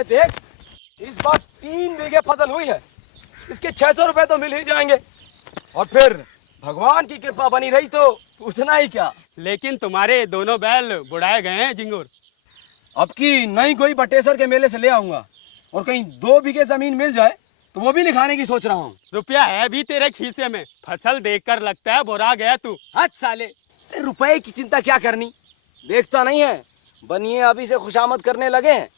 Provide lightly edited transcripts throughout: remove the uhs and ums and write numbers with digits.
अरे देख, इस बार 3 बीघे फसल हुई है, इसके 600 रुपए तो मिल ही जाएंगे। और फिर भगवान की कृपा बनी रही तो पूछना ही क्या। लेकिन तुम्हारे दोनों बैल बुढ़ाए गए हैं झिंगुर। अब की नई कोई बटेसर के मेले से ले आऊंगा, और कहीं 2 बीघे जमीन मिल जाए तो वो भी लिखाने की सोच रहा हूँ। रुपया है भी तेरे खीसे में, फसल देखकर लगता है बुरा गया तू। हद साले, अरे रुपए की चिंता क्या करनी, देखता नहीं है बनिए अभी से खुशामद करने लगे हैं।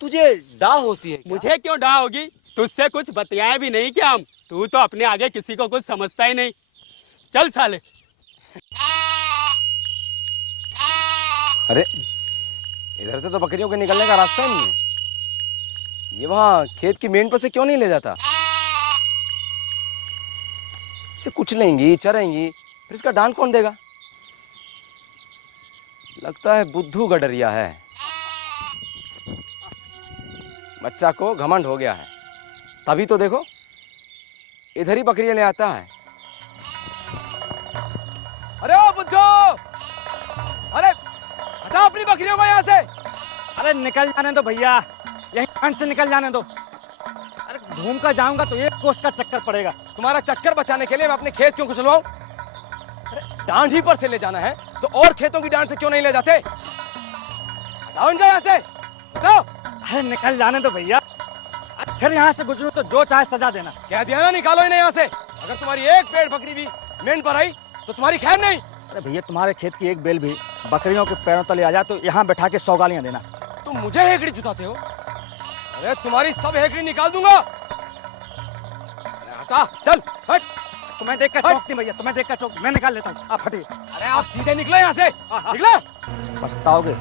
तुझे डाह होती है क्या? मुझे क्यों डाह होगी, तुझसे कुछ बतियाए भी नहीं क्या हम? तू तो अपने आगे किसी को कुछ समझता ही नहीं। चल साले। अरे इधर से तो बकरियों के निकलने का रास्ता ही नहीं है। ये वहाँ खेत की मेन पर से क्यों नहीं ले जाता? इसे कुचलेंगी, चरेंगी, फिर इसका दान कौन देगा? लगता है बुद्धू गडरिया है। बच्चा को घमंड हो गया है, तभी तो देखो इधर ही बकरियां ले आता है। अरे ओ बुद्धू, अरे हटा अपनी बकरियों को यहाँ से। अरे निकल जाने दो भैया, यही ठंड से निकल जाने दो। अरे घूम कर जाऊंगा तो 1 कोस का चक्कर पड़ेगा। तुम्हारा चक्कर बचाने के लिए मैं अपने खेत क्यों कुचलवाऊं? अरे डांड ही पर से ले जाना है तो और खेतों की डांड से क्यों नहीं ले जाते? हटाओ इनको यहाँ से, हटाओ। अरे निकल जाने दो भैया, फिर यहाँ से गुजरूं तो जो चाहे सजा देना। कह दिया ना, निकालो इन्हें यहाँ से। अगर तुम्हारी एक पेड़ बकरी भी मेंढ पर आई तो तुम्हारी खैर नहीं। अरे भैया तुम्हारे खेत की एक बेल भी बकरियों के पैरों तले आ जाए तो यहाँ बैठा के 100 गालियां देना। तुम मुझे हेकड़ी जुटाते हो? अरे तुम्हारी सब हेकड़ी निकाल दूंगा। हटा, चल हट। तुम्हें देख कर चौंकती भैया, तुम्हें देख कर चौंक, मैं निकाल लेता हूँ, आप हटिए। अरे आप सीधे निकलो यहाँ से, निकलो। पछताओगे।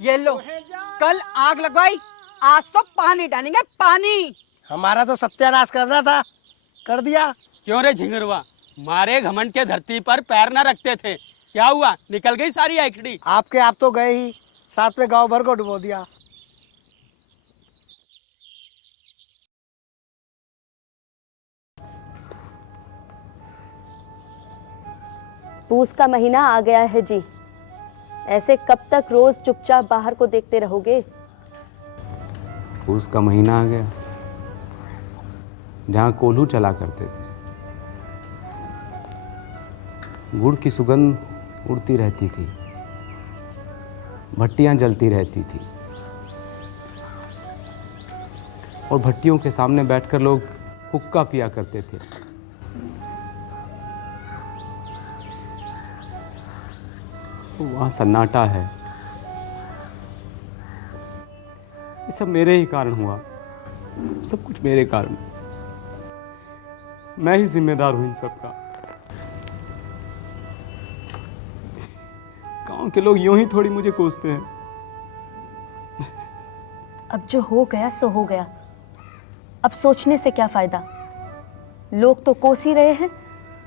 ये लो, कल आग लगवाई, आज तो पानी डालेंगे, पानी। हमारा तो सत्यानाश करना था, कर दिया। क्यों रे झिंगुरवा, मारे घमंड के धरती पर पैर न रखते थे, क्या हुआ? निकल गई सारी हेकड़ी। आपके आप तो गए ही, साथ में गांव भर को डुबो दिया। पूस का महीना आ गया है जी, ऐसे कब तक रोज चुपचाप बाहर को देखते रहोगे? पूस का महीना आ गया, जहाँ कोल्हू चला करते थे, गुड़ की सुगंध उड़ती रहती थी, भट्टियाँ जलती रहती थी, और भट्टियों के सामने बैठकर लोग हुक्का पिया करते थे। वहाँ सन्नाटा है। ये सब मेरे ही कारण हुआ, सब कुछ मेरे कारण। मैं ही जिम्मेदार हूं इन सब का। गांव के लोग यूं ही थोड़ी मुझे कोसते हैं। अब जो हो गया सो हो गया, अब सोचने से क्या फायदा? लोग तो कोस ही रहे हैं,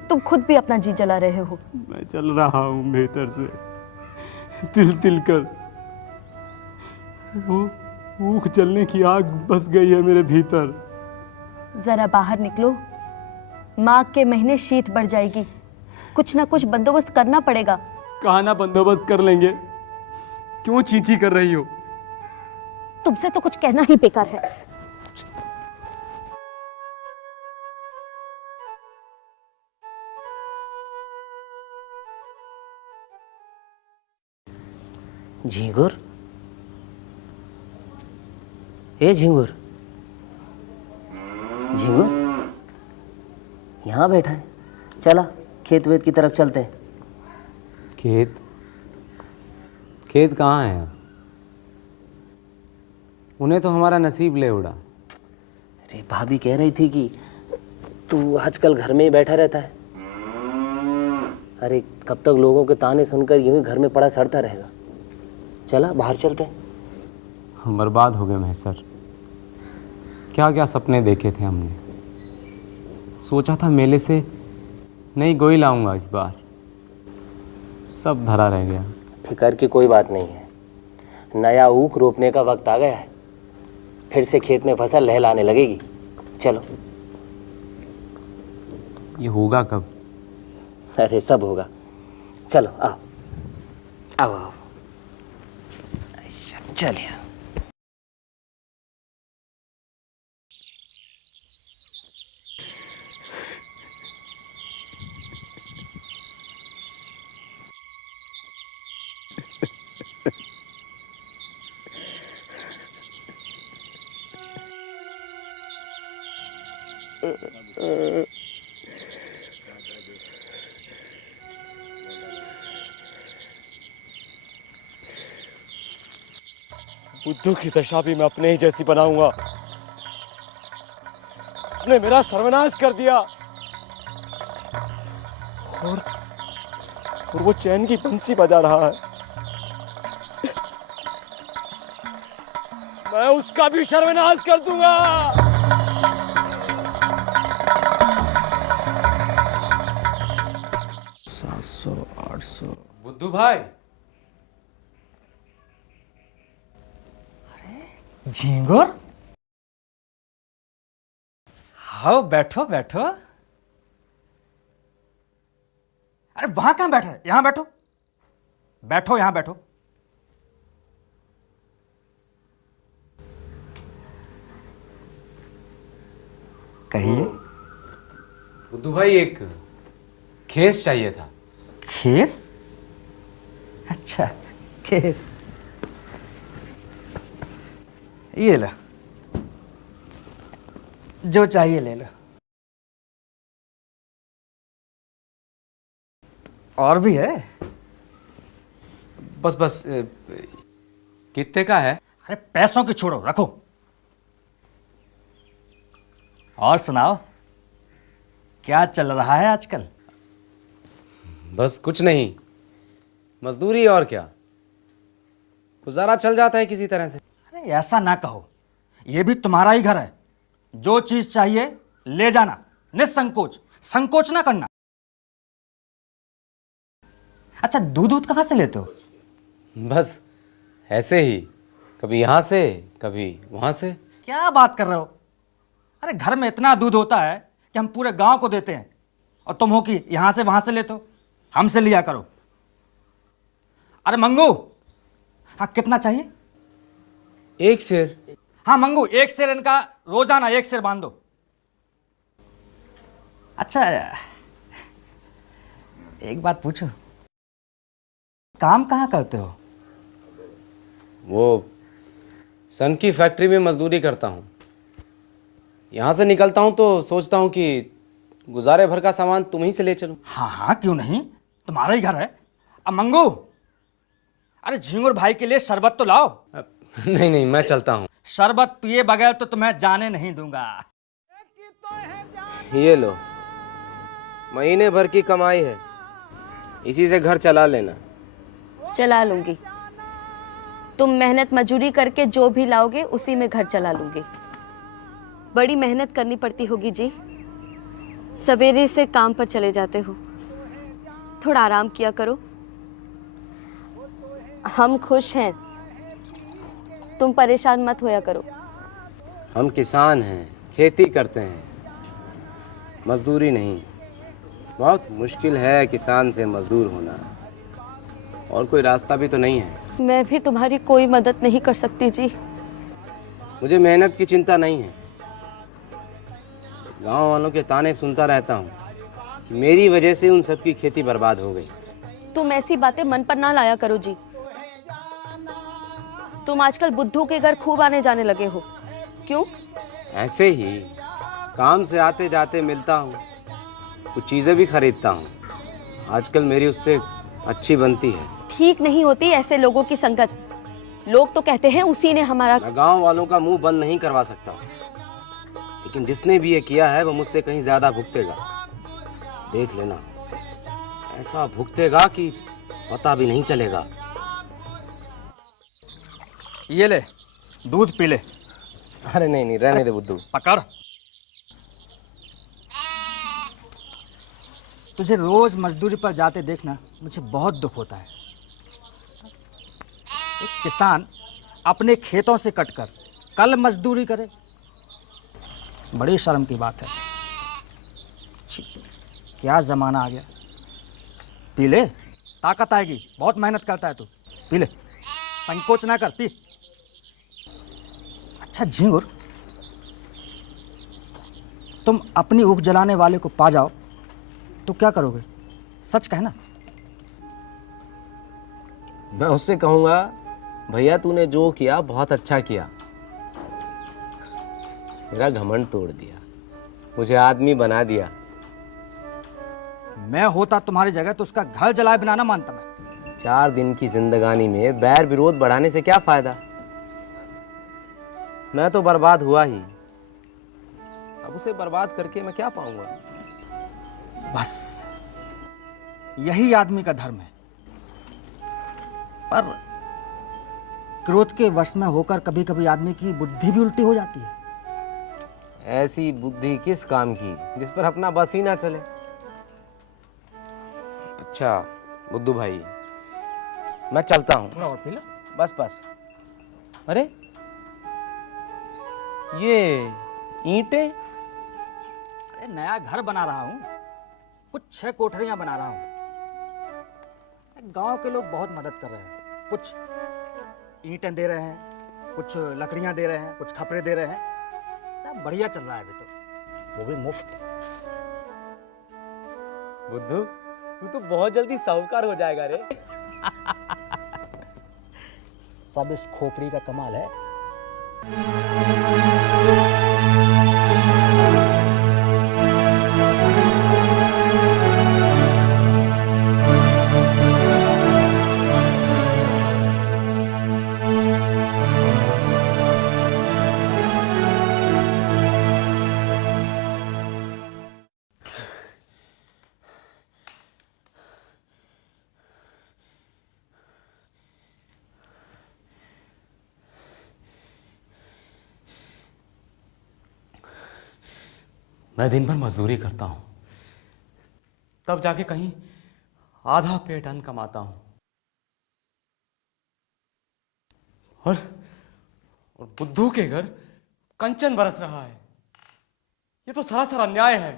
तुम खुद भी अपना जी जला रहे हो। मैं चल रहा हूं भीतर से तिल तिल कर। भूख जलने की आग बस गई है मेरे भीतर। जरा बाहर निकलो, माघ के महीने शीत बढ़ जाएगी, कुछ ना कुछ बंदोबस्त करना पड़ेगा। कहा ना बंदोबस्त कर लेंगे, क्यों चींची कर रही हो? तुमसे तो कुछ कहना ही बेकार है। झींगुर, ए झींगुर, झींगुर यहाँ बैठा है। चला खेत वेत की तरफ चलते हैं। खेत? खेत कहाँ है? उन्हें तो हमारा नसीब ले उड़ा। अरे भाभी कह रही थी कि तू आजकल घर में ही बैठा रहता है। अरे कब तक लोगों के ताने सुनकर यूं ही घर में पड़ा सड़ता रहेगा। चला बाहर चलते हैं। हम बर्बाद हो गए महेश्वर। क्या क्या सपने देखे थे हमने। सोचा था मेले से नई गोई लाऊंगा, इस बार सब धरा रह गया। फिकर की कोई बात नहीं है, नया ऊख रोपने का वक्त आ गया है, फिर से खेत में फसल लहलाने लगेगी। चलो। ये होगा कब? अरे सब होगा, चलो आओ आओ आओ। चलिए। बुद्धू की दशा भी मैं अपने ही जैसी बनाऊंगा। उसने मेरा सर्वनाश कर दिया और वो चैन की बंसी बजा रहा है। मैं उसका भी सर्वनाश कर दूंगा। 700 800। बुद्धू भाई। झींगुर, आओ बैठो बैठो। अरे वहां कहां बैठे? यहां बैठो, बैठो यहां बैठो। कहिए। बुद्धू भाई एक खेस चाहिए था। खेस? अच्छा खेस, ये लो, जो चाहिए ले लो। और भी है? बस बस कितने का है? अरे पैसों की छोड़ो, रखो। और सुनाओ, क्या चल रहा है आजकल? बस कुछ नहीं, मजदूरी और क्या, गुजारा चल जाता है किसी तरह से। अरे ऐसा ना कहो, यह भी तुम्हारा ही घर है। जो चीज चाहिए ले जाना, निसंकोच, संकोच ना करना। अच्छा दूध दूध कहां से लेते हो? बस ऐसे ही, कभी यहाँ से कभी वहाँ से। क्या बात कर रहे हो? अरे घर में इतना दूध होता है कि हम पूरे गांव को देते हैं, और तुम हो कि यहां से वहां से लेते हो। हमसे लिया करो। अरे मंगू, हाँ कितना चाहिए? एक शेर। हाँ मंगू, एक शेर इनका रोजाना एक शेर बांध दो। अच्छा एक बात पूछो, काम कहाँ करते हो? वो सन की फैक्ट्री में मजदूरी करता हूँ। यहाँ से निकलता हूँ तो सोचता हूँ कि गुजारे भर का सामान तुम ही से ले चलूँ। हाँ हाँ क्यों नहीं, तुम्हारा ही घर है। अब मंगू, अरे झींगुर भाई के लिए शरबत तो लाओ। नहीं नहीं, मैं चलता हूँ। शरबत पिए बगैर तो तुम्हें जाने नहीं दूंगा। ये लो, महीने भर की कमाई है, इसी से घर चला लेना। चला लूंगी। तुम मेहनत मजूरी करके जो भी लाओगे उसी में घर चला लूंगी। बड़ी मेहनत करनी पड़ती होगी जी, सवेरे से काम पर चले जाते हो, थोड़ा आराम किया करो। हम खुश हैं, तुम परेशान मत होया करो। हम किसान हैं, खेती करते हैं, मजदूरी नहीं। बहुत मुश्किल है किसान से मजदूर होना, और कोई रास्ता भी तो नहीं है। मैं भी तुम्हारी कोई मदद नहीं कर सकती जी। मुझे मेहनत की चिंता नहीं है। गांव वालों के ताने सुनता रहता हूँ कि मेरी वजह से उन सबकी खेती बर्बाद हो गई। तुम ऐसी बातें मन पर ना लाया करो जी। तुम आजकल बुद्धू के घर खूब आने जाने लगे हो। क्यों? ऐसे ही काम से आते जाते मिलता हूँ, कुछ चीज़ें भी खरीदता हूँ। आजकल मेरी उससे अच्छी बनती है। ठीक नहीं होती ऐसे लोगों की संगत। लोग तो कहते हैं उसी ने हमारा। मैं गांव वालों का मुंह बंद नहीं करवा सकता, लेकिन जिसने भी ये किया है वो मुझसे कहीं ज्यादा भुगतेगा। देख लेना, ऐसा भुगतेगा कि पता भी नहीं चलेगा। ये ले, दूध पी ले। अरे नहीं नहीं, रहने दे बुद्धू। पकड़। तुझे रोज मजदूरी पर जाते देखना मुझे बहुत दुख होता है। एक किसान अपने खेतों से कटकर कल मजदूरी करे, बड़ी शर्म की बात है। छी, क्या ज़माना आ गया। पी ले, ताकत आएगी। बहुत मेहनत करता है तू, पी ले, संकोच ना कर, पी। अच्छा झिंगुर, तुम अपनी ऊख जलाने वाले को पा जाओ तो क्या करोगे? सच कहना। मैं उससे कहूँगा, भैया तूने जो किया बहुत अच्छा किया, मेरा घमंड तोड़ दिया, मुझे आदमी बना दिया। मैं होता तुम्हारी जगह तो उसका घर जलाए बिना ना मानता मैं। 4 दिन की जिंदगानी में बैर विरोध बढ़ाने से क्या फायदा? मैं तो बर्बाद हुआ ही, अब उसे बर्बाद करके मैं क्या पाऊंगा? बस यही आदमी का धर्म है। पर क्रोध के वश में होकर कभी कभी आदमी की बुद्धि भी उल्टी हो जाती है। ऐसी बुद्धि किस काम की जिस पर अपना बस ही ना चले? अच्छा बुद्धू भाई, मैं चलता हूँ। थोड़ा और पी लो। बस बस। अरे ये ईंटें? अरे नया घर बना रहा हूँ, कुछ 6 कोठरियां बना रहा हूँ। गांव के लोग बहुत मदद कर रहे हैं। कुछ ईंटें दे रहे हैं, कुछ लकड़ियां दे रहे हैं, कुछ खपरे दे रहे हैं। सब बढ़िया चल रहा है अभी तो, वो भी मुफ्त। बुद्धू तू तो बहुत जल्दी साहूकार हो जाएगा रे। सब इस खोपड़ी का कमाल है। मैं दिन भर मजदूरी करता हूँ, तब जाके कहीं आधा पेट अन्न कमाता हूँ। और बुद्धू के घर कंचन बरस रहा है। ये तो सरासर अन्याय है।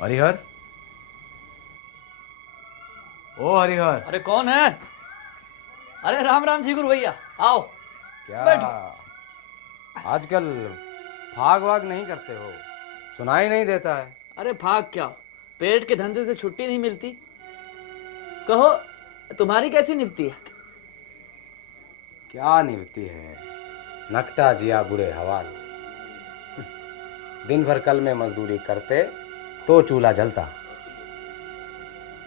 हरिहर, ओ हरिहर। अरे कौन है? अरे राम राम जी गुरु भैया, आओ। क्या आजकल भाग वाग नहीं करते हो? सुनाई नहीं देता है। अरे भाग क्या, पेट के धंधे से छुट्टी नहीं मिलती। कहो तुम्हारी कैसी निपटी है? क्या निभती है, नकटा जिया बुरे हवाल। दिन भर कल में मजदूरी करते तो चूल्हा जलता।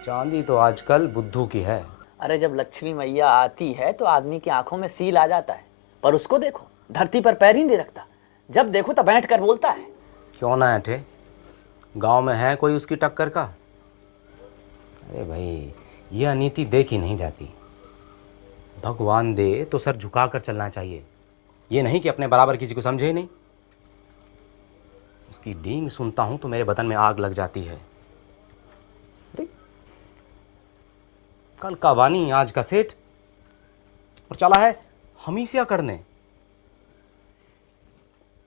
चांदी तो आजकल बुद्धू की है। अरे जब लक्ष्मी मैया आती है तो आदमी की आंखों में सील आ जाता है, पर उसको देखो धरती पर पैर ही नहीं रखता। जब देखो तब बैठ कर बोलता है। क्यों ना ऐठे, गांव में है कोई उसकी टक्कर का? अरे भाई, ये अनीति देखी नहीं जाती। भगवान दे तो सर झुका कर चलना चाहिए, ये नहीं कि अपने बराबर किसी को समझे ही नहीं। उसकी डींग सुनता हूं तो मेरे बदन में आग लग जाती है। अरे कल का वानी आज का सेठ, और चला है हम ही से करने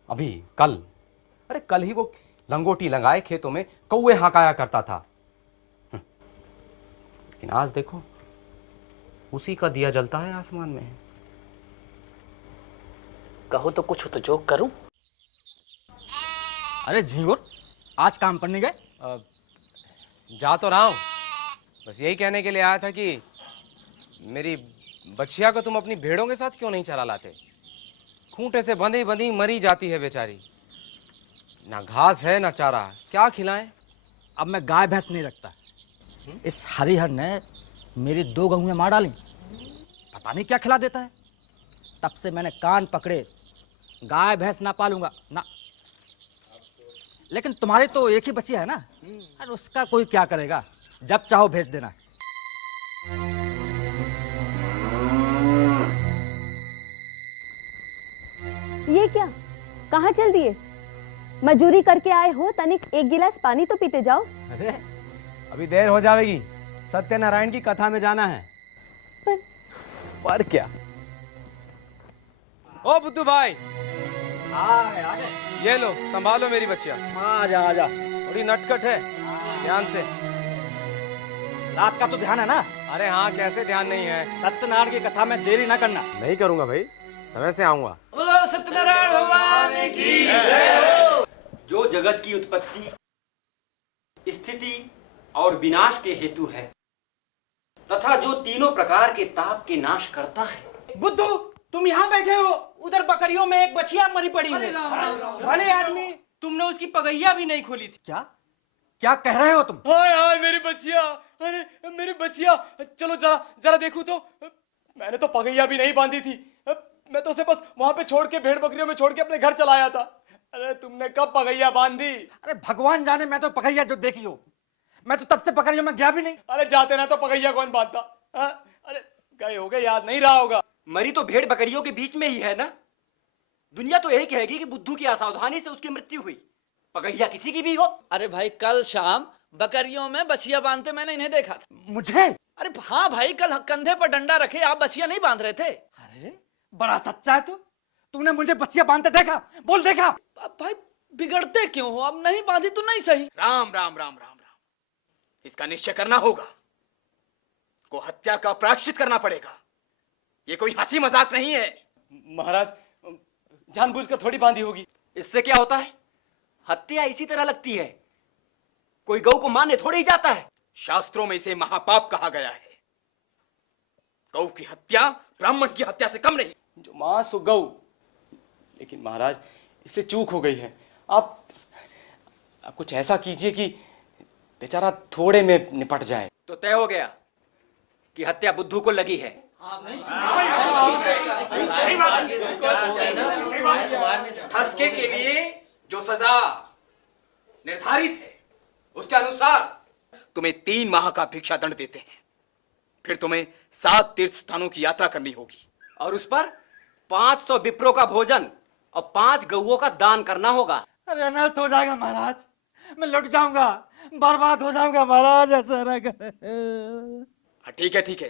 अभी कल, अरे कल ही वो लंगोटी लगाए खेतों में कौवे हाँकाया करता था। लेकिन आज देखो उसी का दिया जलता है आसमान में। कहो तो कुछ तो जोक करूं। अरे झिंगुर, आज काम पर नहीं गए? जा तो रहा हूं, बस यही कहने के लिए आया था कि मेरी बच्चिया को तुम अपनी भेड़ों के साथ क्यों नहीं चला लाते? खूंटे से बंधी बंधी मरी जाती है बेचारी, ना घास है ना चारा, क्या खिलाएं? अब मैं गाय भैंस नहीं रखता। इस हरिहर ने मेरी 2 गहुएं मार डाली, पता नहीं क्या खिला देता है। तब से मैंने कान पकड़े, गाय भैंस ना पालूंगा ना। लेकिन तुम्हारी तो एक ही बच्ची है ना, और उसका कोई क्या करेगा, जब चाहो भेज देना। ये क्या, कहाँ चल दिए? मजूरी करके आए हो, तनिक एक गिलास पानी तो पीते जाओ। अरे अभी देर हो जाएगी, सत्यनारायण की कथा में जाना है। पर क्या? ओ बुद्धू भाई, ये लो संभालो मेरी बच्चिया। आजा आजा। थोड़ी नटखट है, ध्यान से। रात का तो ध्यान है ना? अरे हाँ, कैसे ध्यान नहीं है? सत्यनारायण की कथा में देरी ना करना। नहीं करूंगा भाई, समय से आऊंगा। बोलो सत्यनारायण भगवान की जय। जो जगत की उत्पत्ति, स्थिति और विनाश के हेतु है, तथा जो तीनों प्रकार के ताप के नाश करता है। बुद्धू, तुम यहाँ बैठे हो, उधर बकरियों में एक बछिया मरी पड़ी है। भले आदमी, तुमने उसकी पगैया भी नहीं खोली थी। क्या क्या कह रहे हो तुम? हाय हाय मेरी बच्चिया, अरे मेरी बच्चिया, चलो जरा जरा देखो तो। मैंने तो पगैया भी नहीं बांधी थी, मैं तो उसे बस वहां पे छोड़ के, भेड़ बकरियों में छोड़ के अपने घर चला आया था। अरे तुमने कब पगैया बांधी? अरे भगवान जाने, मैं तो पगैया जो देखी हो, मैं तो तब से पगैया में गया भी नहीं। अरे जाते ना तो पगैया कौन बांधता? अरे गए होगे, याद नहीं रहा होगा। मरी तो भेड़ बकरियों के बीच में ही है ना। दुनिया तो यही कहेगी कि बुद्धू की असावधानी से उसकी मृत्यु हुई, पगैया किसी की भी हो। अरे भाई, कल शाम बकरियों में बछिया बांधते मैंने इन्हें देखा था। मुझे? अरे हाँ भाई, कल कंधे पर डंडा रखे आप बछिया नहीं बांध रहे थे। अरे बड़ा सच्चा है तू, तूने मुझे बछिया बांधते देखा? बोल देखा। अब भाई बिगड़ते क्यों हो? अब नहीं बांधी तो नहीं सही। राम राम राम राम राम, इसका निश्चय करना होगा। को हत्या का प्रायश्चित करना पड़ेगा। ये कोई हंसी मजाक नहीं है। महाराज, जानबूझकर थोड़ी बांधी होगी। इससे क्या होता है? हत्या इसी तरह लगती है, कोई गौ को मारने थोड़े ही जाता है। शास्त्रों में इसे महापाप कहा गया है। गौ की हत्या ब्राह्मण की हत्या से कम नहीं। जो मां सो गौ, लेकिन महाराज इससे चूक हो गई है। आप कुछ ऐसा कीजिए कि बेचारा थोड़े में निपट जाए। तो तय हो गया कि हत्या बुद्धू को लगी है। हत्या के लिए जो सजा निर्धारित है, उसके अनुसार तुम्हें 3 माह का भिक्षा दंड देते हैं। फिर तुम्हें 7 तीर्थ स्थानों की यात्रा करनी होगी, और उस पर 500 विप्रों का भोजन और 5 गऊओं का दान करना होगा। अरे अनर्थ हो जाएगा महाराज, मैं लुट जाऊंगा, बर्बाद हो जाऊंगा महाराज, ऐसा ना कर। ठीक है ठीक है,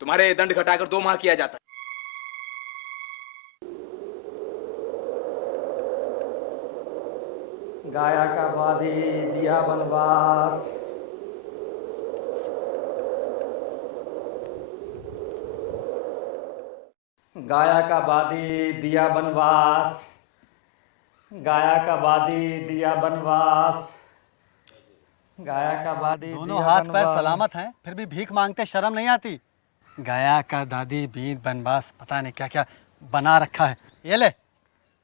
तुम्हारे दंड घटाकर 2 माह किया जाता है। गाया का बादी दिया बनवास, गाया का बादी दिया बनवास, गाया का बादी दिया बनवास, गाया का बादी। दोनों हाथ पैर सलामत हैं, फिर भी भीख मांगते शर्म नहीं आती? गाया का दादी बीत बनवास, पता नहीं क्या क्या बना रखा है। ये ले,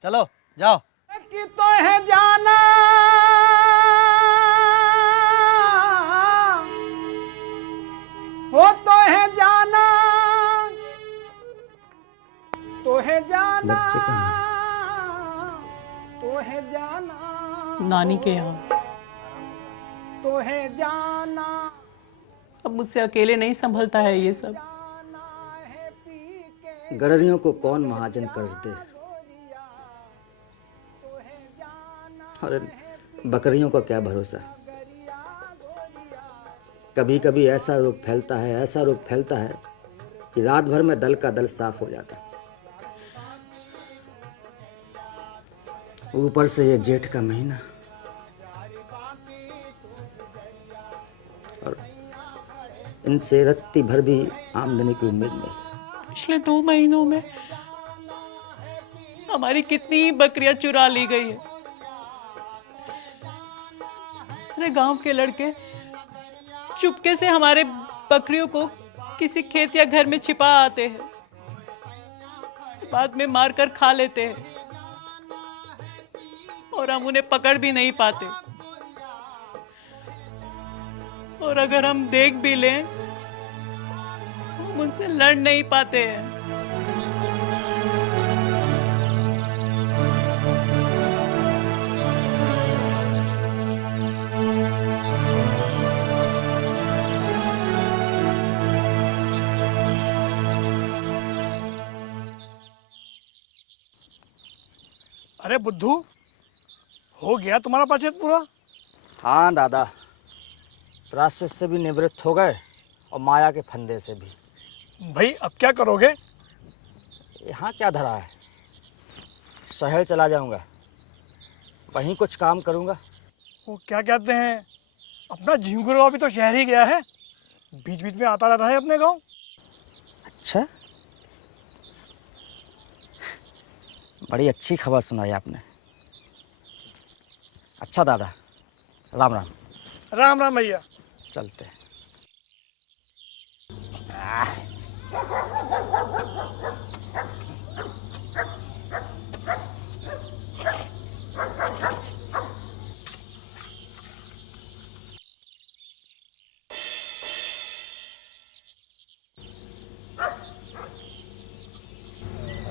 चलो जाओ। कि तो है जाना हो, तो है जाना, तो है जाना, तो है जाना नानी के यहाँ। तो है जाना। अब मुझसे अकेले नहीं संभलता है ये सब। गडरियों को कौन महाजन कर्ज दे, और बकरियों का क्या भरोसा। कभी कभी ऐसा रोग फैलता है, ऐसा रोग फैलता है कि रात भर में दल का दल साफ हो जाता है। ऊपर से ये जेठ का महीना और इनसे रत्ती भर भी आमदनी की उम्मीद नहीं। पिछले 2 महीनों में हमारी कितनी बकरियां चुरा ली गई है। दूसरे गांव के लड़के चुपके से हमारे बकरियों को किसी खेत या घर में छिपा आते हैं, बाद में मारकर खा लेते हैं और हम उन्हें पकड़ भी नहीं पाते। और अगर हम देख भी लें, हम उनसे लड़ नहीं पाते हैं। अरे बुद्धू, हो गया तुम्हारा पाचक पूरा? हाँ दादा, प्राश्चित से भी निवृत्त हो गए और माया के फंदे से भी। भाई अब क्या करोगे? यहाँ क्या धरा है, शहर चला जाऊंगा, वहीं कुछ काम करूंगा। वो क्या कहते हैं, अपना झिंगुरवा भी तो शहर ही गया है, बीच बीच में आता रहता है अपने गांव। अच्छा, बड़ी अच्छी खबर सुनाई आपने। अच्छा दादा, राम राम। राम राम भैया। चलते हैं।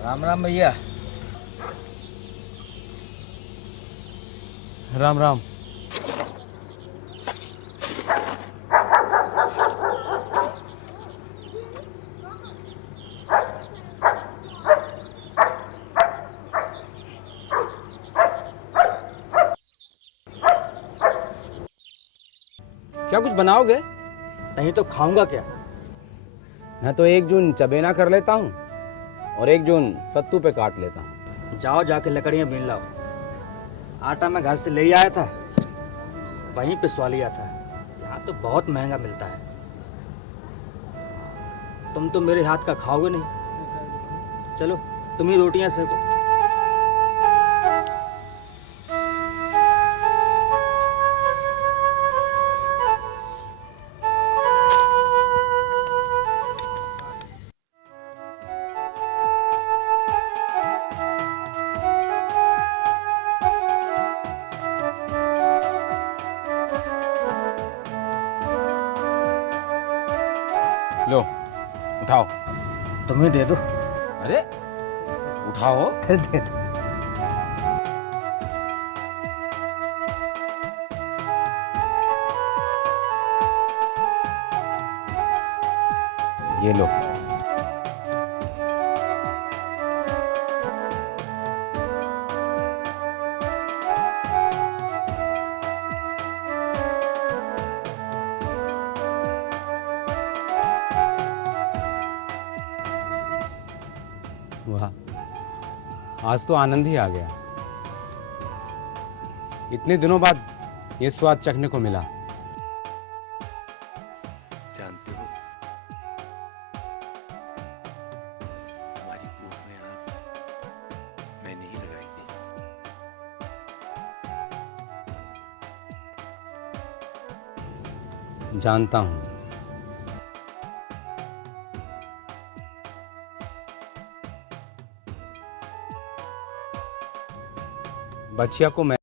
राम राम भैया। राम राम। क्या कुछ बनाओगे? नहीं तो खाऊंगा क्या? मैं तो 1 जून चबेना कर लेता हूँ और 1 जून सत्तू पे काट लेता हूँ। जाओ जाके लकड़ियाँ बीन लाओ। आटा मैं घर से ले आया था, वहीं पिसवा लिया था। यहाँ तो बहुत महंगा मिलता है। तुम तो मेरे हाथ का खाओगे नहीं। चलो तुम ही रोटियाँ सेको। लो उठाओ। तुम्हें दे दो। अरे उठाओ। दे दो। ये लो। वाह, आज तो आनंद ही आ गया। इतने दिनों बाद ये स्वाद चखने को मिला। जानते हो, हमारी भूख में आग मैंने ही लगाई थी। जानता हूँ। बच्चिया को मैं